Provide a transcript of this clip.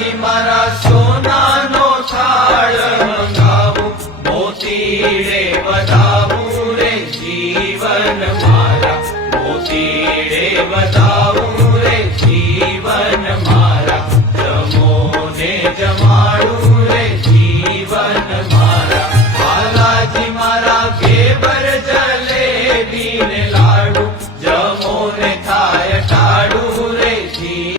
માતાજી મારા સોનાનો થાળ મંગાવું, મોતીડે વધાવું રે જીવન મારા, મોતીડે વધાવું